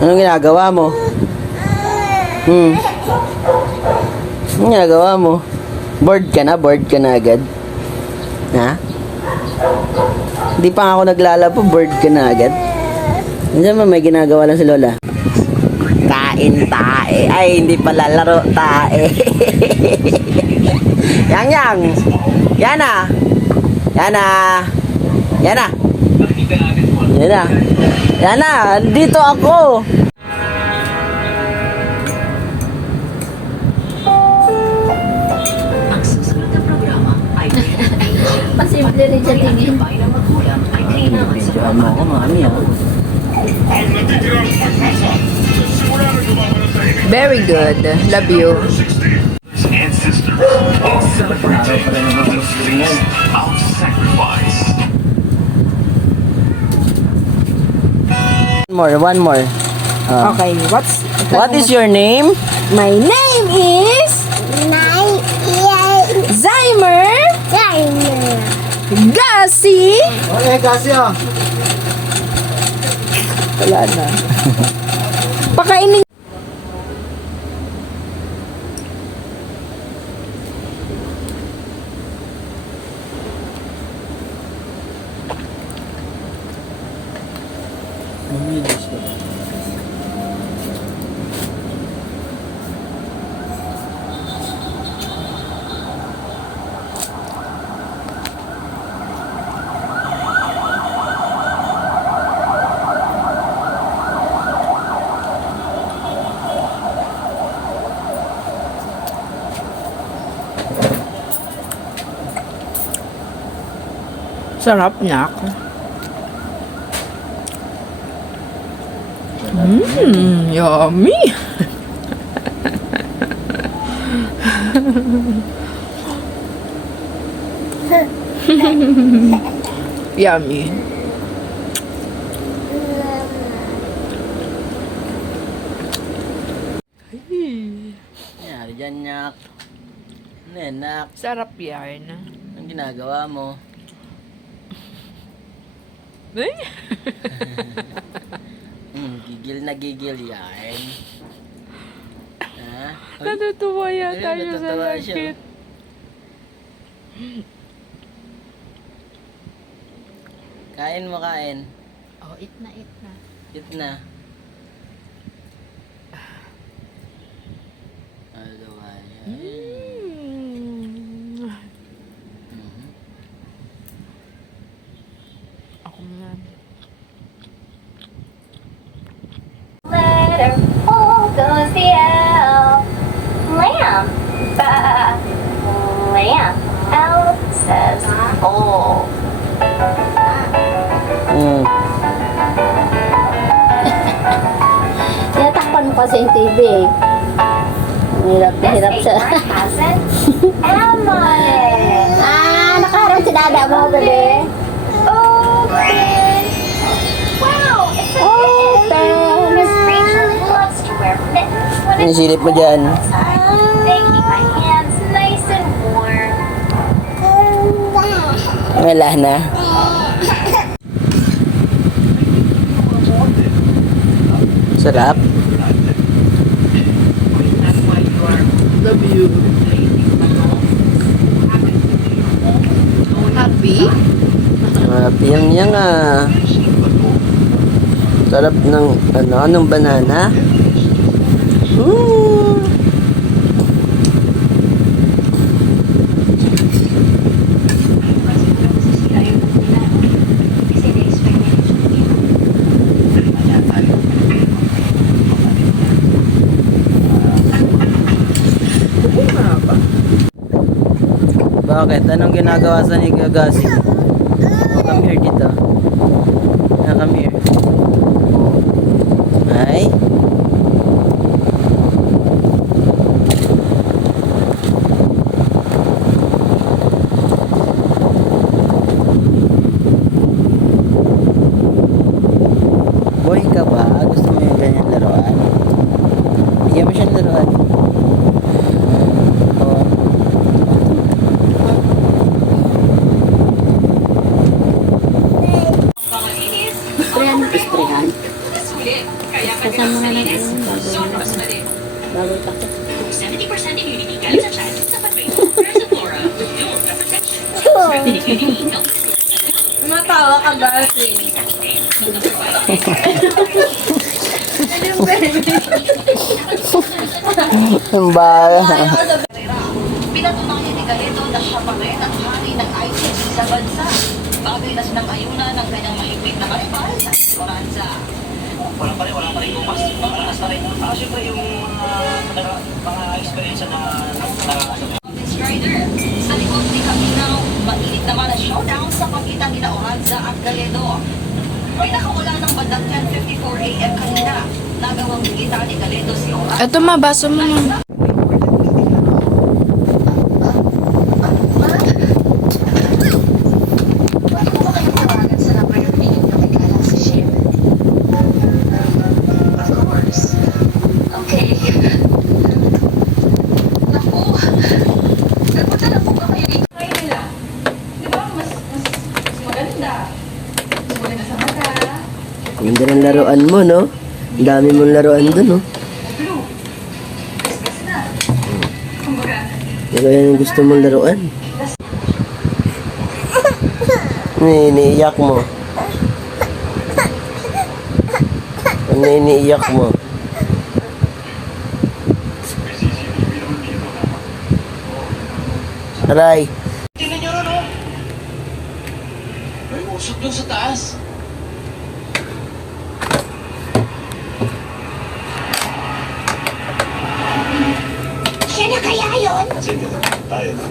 Anong ginagawa mo? Anong ginagawa mo? Bored ka na? Bored ka na agad? Ha? Hindi pa nga ako naglalaro, bored ka na agad? Nandiyan ba may ginagawa lang si Lola? Kain tae. Ay, hindi pala laro tae. Yang. Yana. Yana. Yana. Yana. Yana, dito ako. Ang susunod na programa ay Pasimple rin siya tingin. bayan ng magulang ay kailangan sa Medyo ano ako, mami ah. Very good. Love you. and sisters all celebrating the feast of sacrifice. One more. Okay, What is your name? My name is Zymer Gasi. Okay, kasi ah. Wala na. Pakainin. Sarap niya. Yummy. Yummy. Nangyari dyan, Nyak. Nenak, Sarap yan. anong ginagawa mo? Gigil na gigil yan. Ha? Natutuwa yata Ayun, siya sa natutuwa siya. lakit. Kain mo, kain. Oh, eat na. Eat na. Alawa yan. Ako na. Letter O goes the L. Lamb. Lamb. L says bowl. Tinatakpan mo kasi yung TV eh. Hirap na hirap siya. Has an M on it. Nakaharap si dada mo, bebe. Open. Wow, it's a mitten. Miss Rachel loves to wear mittens when Ano it's silip mo dyan? outside. They keep my hands nice and warm. Wala na. Sarap. Love you. Happy? Yang ah. Sarap ng anong banana. Bakit? Anong ginagawa sa ni Gagasi? Oh, come here dito. Come here. Ay. Boy ka ba? Gusto mo yung ganyan laruan? Bigyan mo siyang laruan. Oh. mga bagong takot. 70% immunity galing sa child dapat may Flora build the protection. Expected immunity helps. Matawa ka ba, sis? Ang bala. Pinatunayan ni Galeto na siya pa rin ang hari ng ICC sa bansa. Bagay na sinang-ayunan ng kanyang mahigpit na karibal sa Esperanza. Wala pa rin bukas. Pangalakas na rin. Siyempre yung mga experience na Strider. Sa likod ni Camino, mainit naman ang showdown sa pagitan nila Oranza at Galeto. Pinakawala ng bandang 10:54 AM kanina. Nagawang bigita ni Galeto si Oranza. Ito, mabasa mo na. Pwede ko ba kayong tawagan sa number ng pinig na may galang sa ship? Of course. Okay. Naku. Nagpunta na po ba kayo dito? Kayo nila. Di ba? Mas maganda. Mas maganda sa mata. Ganda ng laruan mo, no? Ang dami mong laruan dun, no? Blue. Gas na. Kumbaga, Pero yan ang gusto mong laruan. Iniiyak mo. Ano iniiyak mo? Aray. Tingnan nyo ron, oh. May usok doon sa taas. Siya na kaya yun? Sige, tayo na.